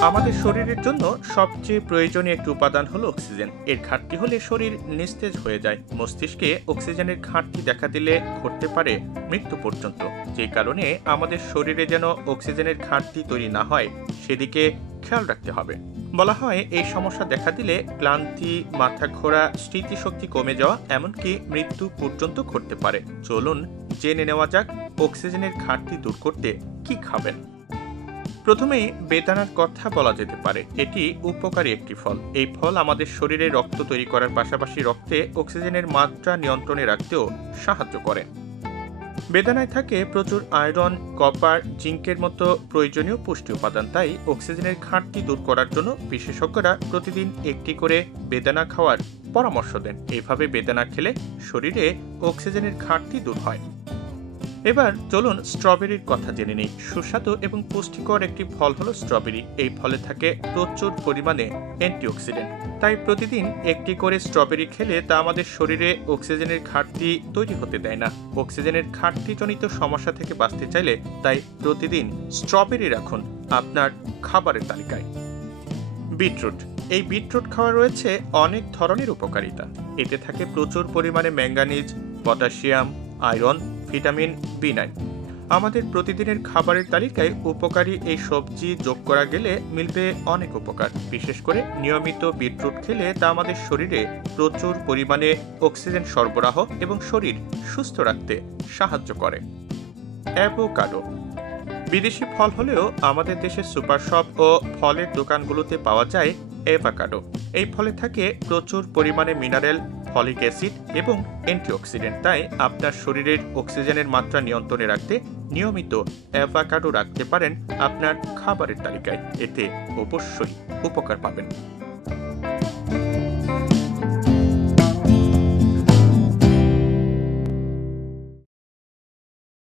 আমাদের শরীরের জন্য সবচেয়ে প্রয়োজনীয় একটি উপাদান হলো অক্সিজেন। এর ঘাটতি হলে শরীর নিস্তেজ হয়ে যায়। মস্তিষ্কে অক্সিজেনের ঘাটতি দেখা দিলে ঘটতে পারে মৃত্যু পর্যন্ত। যে কারণে আমাদের শরীরে যেন অক্সিজেনের ঘাটতি তৈরি না হয় সেদিকে খেয়াল রাখতে হবে। বলা হয় এই সমস্যা দেখা দিলে ক্লান্তি, মাথা ঘোরা, স্মৃতিশক্তি কমে যাওয়া, এমনকি মৃত্যু পর্যন্ত ঘটতে পারে। চলুন জেনে নেওয়া যাক অক্সিজেনের ঘাটতি দূর করতে কি খাবেন। প্রথমেই বেদানার কথা বলা যেতে পারে। এটি উপকারী একটি ফল। এই ফল আমাদের শরীরে রক্ত তৈরি করার পাশাপাশি রক্তে অক্সিজেনের মাত্রা নিয়ন্ত্রণে রাখতেও সাহায্য করে। বেদানায় থাকে প্রচুর আয়রন, কপার, জিঙ্কের মতো প্রয়োজনীয় পুষ্টি উপাদান। তাই অক্সিজেনের ঘাটতি দূর করার জন্য বিশেষজ্ঞরা প্রতিদিন একটি করে বেদানা খাওয়ার পরামর্শ দেন। এইভাবে বেদানা খেলে শরীরে অক্সিজেনের ঘাটতি দূর হয়। এবার চলুন স্ট্রবেরির কথা জেনে নিই। সুস্বাদু এবং পুষ্টিকর একটি ফল হলো স্ট্রবেরি। এই ফলে থাকে প্রচুর পরিমাণে অ্যান্টিঅক্সিডেন্ট। তাই প্রতিদিন একটি করে স্ট্রবেরি খেলে তা আমাদের শরীরে অক্সিজেনের ঘাটতি তৈরি হতে দেয় না। অক্সিজেনের ঘাটতিজনিত সমস্যা থেকে বাঁচতে চাইলে তাই প্রতিদিন স্ট্রবেরি রাখুন আপনার খাবারের তালিকায়। বিটরুট। এই বিটরুট খাওয়া রয়েছে অনেক ধরনের উপকারিতা। এতে থাকে প্রচুর পরিমাণে ম্যাঙ্গানিজ, পটাশিয়াম, আয়রন, ভিটামিন বি9। আমাদের প্রতিদিনের খাবারের তালিকায় উপকারী এই সবজি যোগ করা গেলে মিলবে অনেক উপকার। বিশেষ করে নিয়মিত বিটরুট খেলে তা আমাদের শরীরে প্রচুর পরিমাণে অক্সিজেন সরবরাহ এবং শরীর সুস্থ রাখতে সাহায্য করে। অ্যাভোকাডো। বিদেশি ফল হলেও আমাদের দেশের সুপার শপ ও ফলের দোকানগুলোতে পাওয়া যায় অ্যাভোকাডো। এই ফলে থাকে প্রচুর পরিমাণে মিনারেল, ফলিক অ্যাসিড এবং অ্যান্টিঅক্সিডেন্ট। তাই আপনার শরীরের অক্সিজেনের মাত্রা নিয়ন্ত্রণে রাখতে নিয়মিত অ্যাভোকাডো রাখতে পারেন আপনার খাবারের তালিকায়। এতে অবশ্যই উপকার পাবেন।